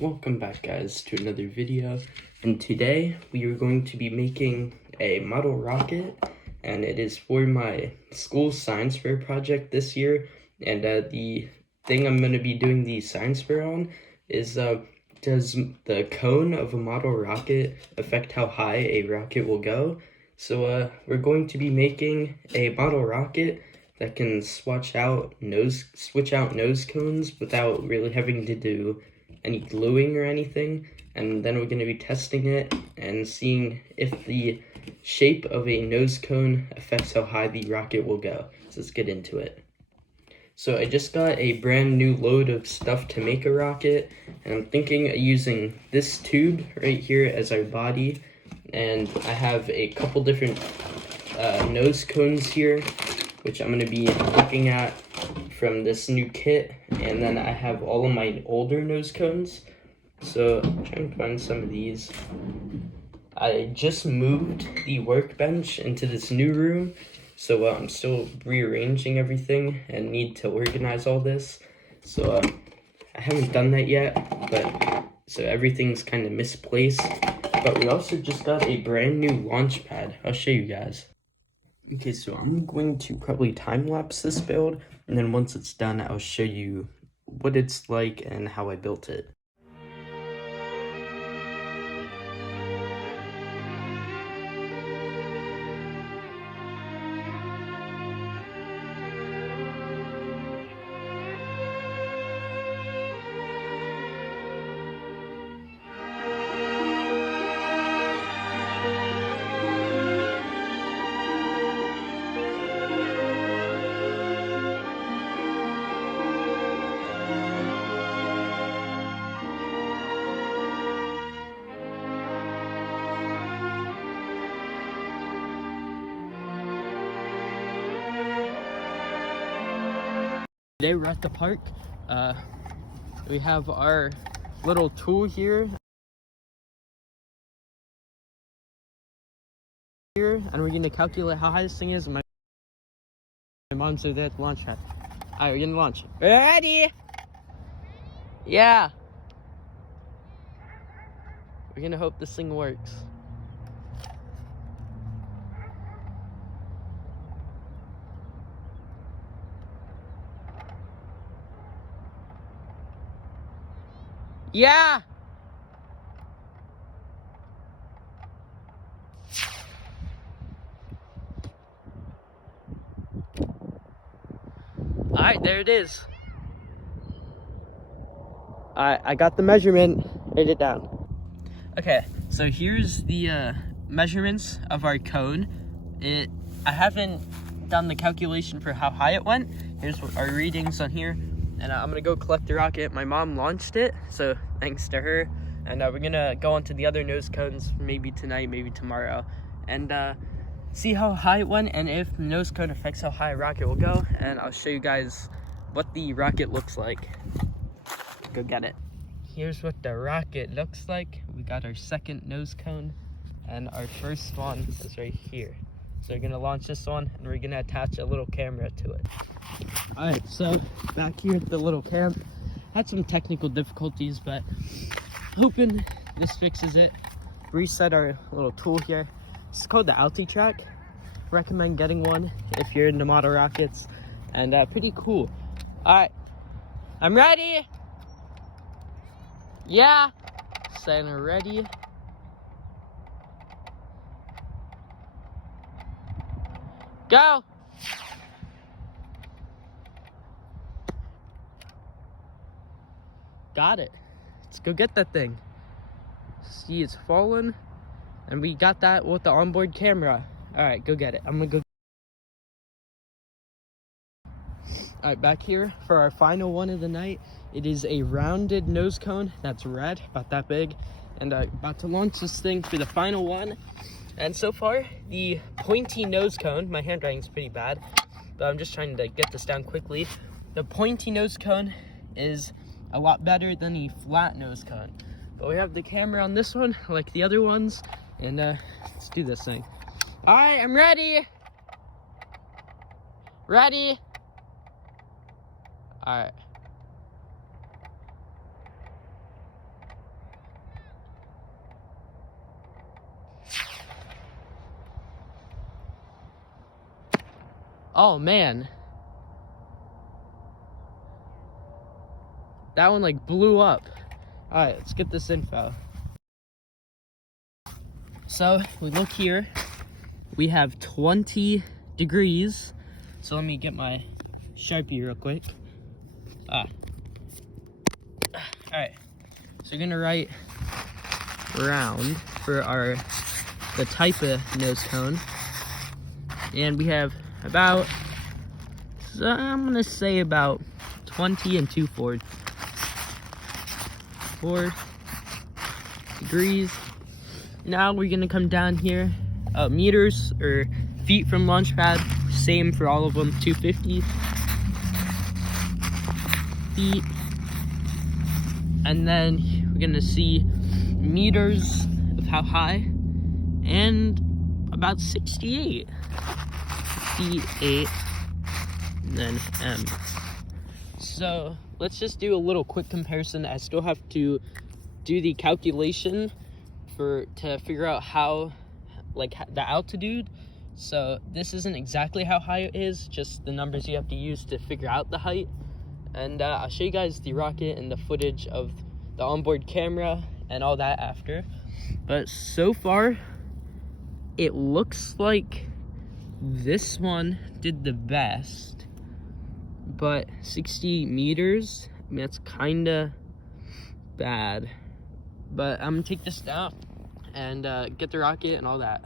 Welcome back guys to another video, and today we are going to be making a model rocket, and it is for my school science fair project this year. And the thing I'm going to be doing the science fair on is does the cone of a model rocket affect how high a rocket will go? So we're going to be making a model rocket that can switch out nose cones without really having to do any gluing or anything, and then we're going to be testing it and seeing if the shape of a nose cone affects how high the rocket will go. So let's get into it. So I just got a brand new load of stuff to make a rocket, and I'm thinking of using this tube right here as our body, and I have a couple different nose cones here, which I'm going to be looking at from this new kit, and then I have all of my older nose cones. So I'm trying to find some of these. I just moved the workbench into this new room, so I'm still rearranging everything and need to organize all this. So I haven't done that yet, but so everything's kind of misplaced. But we also just got a brand new launch pad. I'll show you guys. Okay, so I'm going to probably time-lapse this build, and then once it's done, I'll show you what it's like and how I built it. Today we're at the park. We have our little tool here, and we're going to calculate how high this thing is. My mom said that's launch pad. Alright, we're going to launch. Ready? Yeah. We're going to hope this thing works. Yeah. Alright, there it is. Alright, I got the measurement. Write it down. Okay, so here's the measurements of our cone. I haven't done the calculation for how high it went. Here's what our readings on here. And I'm gonna go collect the rocket. My mom launched it, so thanks to her. And we're gonna go on to the other nose cones, maybe tonight, maybe tomorrow, and see how high it went and if the nose cone affects how high a rocket will go. And I'll show you guys what the rocket looks like. Go get it. Here's what the rocket looks like. We got our second nose cone, and our first one is right here. So we're gonna launch this one, and we're gonna attach a little camera to it. Alright, so back here at the little camp, had some technical difficulties, but hoping this fixes it. Reset our little tool here. It's called the Altitrack. Recommend getting one if you're into model rockets, and pretty cool. Alright, I'm ready. Yeah. Center ready. Go. Got it. Let's go get that thing. See, it's fallen, and we got that with the onboard camera. All right, go get it. I'm gonna go. All right, back here for our final one of the night. It is a rounded nose cone that's red, about that big, and about to launch this thing for the final one. And so far, the pointy nose cone, my handwriting's pretty bad, but I'm just trying to get this down quickly. The pointy nose cone is a lot better than the flat nose cone. But we have the camera on this one, like the other ones, and let's do this thing. All right, I'm ready. Ready. All right. Oh man. That one like blew up. All right, let's get this info. So we look here, we have 20 degrees. So let me get my Sharpie real quick. All right, so we're gonna write round for the type of nose cone. And we have about, so I'm gonna say about 20 and 2/4 degrees. Now we're gonna come down here, meters or feet from Launchpad, same for all of them, 250 feet. And then we're gonna see meters of how high, and about 68 feet, 8, and then M. So let's just do a little quick comparison. I still have to do the calculation to figure out how, like, the altitude. So this isn't exactly how high it is, just the numbers you have to use to figure out the height. And I'll show you guys the rocket and the footage of the onboard camera and all that after. But so far, it looks like this one did the best. But 60 meters, I mean, that's kinda bad. But I'm gonna take this down and get the rocket and all that.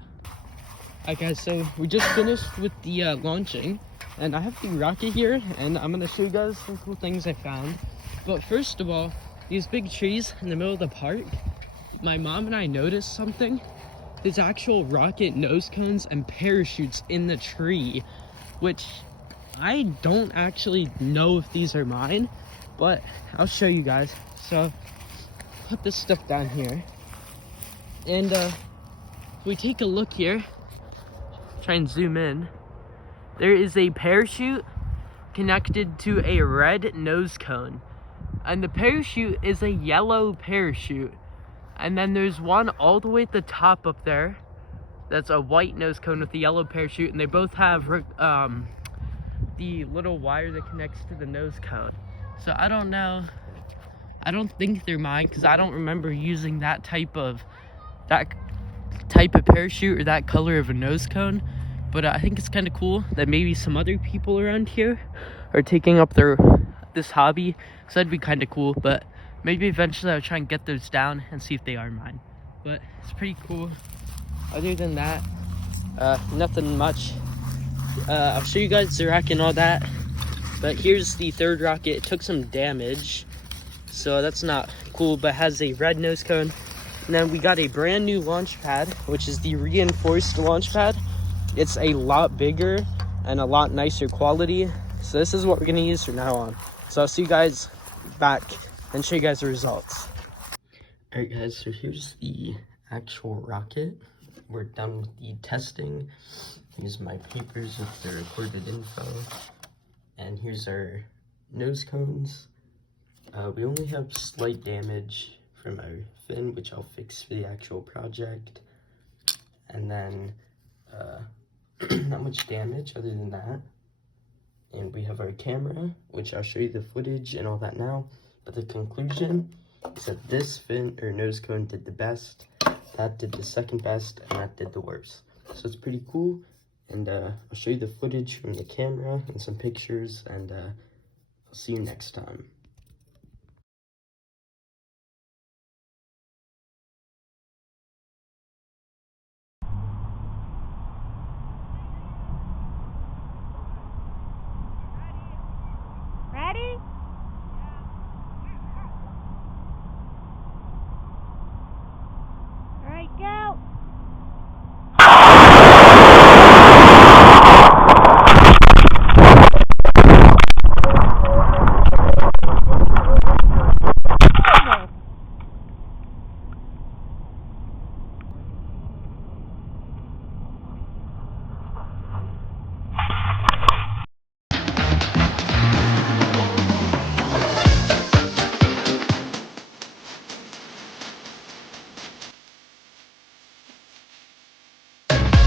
Alright guys, so we just finished with the launching, and I have the rocket here, and I'm gonna show you guys some cool things I found. But first of all, these big trees in the middle of the park, my mom and I noticed something. There's actual rocket nose cones and parachutes in the tree, which I don't actually know if these are mine, but I'll show you guys. So put this stuff down here, and if we take a look here, try and zoom in, there is a parachute connected to a red nose cone, and the parachute is a yellow parachute. And then there's one all the way at the top up there that's a white nose cone with a yellow parachute, and they both have the little wire that connects to the nose cone. So I don't know, I don't think they're mine, because I don't remember using that type of parachute or that color of a nose cone. But I think it's kind of cool that maybe some other people around here are taking up this hobby, so that'd be kind of cool. But maybe eventually I'll try and get those down and see if they are mine. But it's pretty cool. Other than that, nothing much. I'll show you guys the rocket and all that. But here's the third rocket. It took some damage, so that's not cool, but has a red nose cone. And then we got a brand new launch pad, which is the reinforced launch pad. It's a lot bigger and a lot nicer quality. So this is what we're gonna use from now on. So I'll see you guys back and show you guys the results. Alright guys, so here's the actual rocket. We're done with the testing. Here's my papers with the recorded info. And here's our nose cones. We only have slight damage from our fin, which I'll fix for the actual project. And then not much damage other than that. And we have our camera, which I'll show you the footage and all that now. But the conclusion is that this fin or nose cone did the best, that did the second best, and that did the worst. So it's pretty cool. And I'll show you the footage from the camera and some pictures, and I'll see you next time.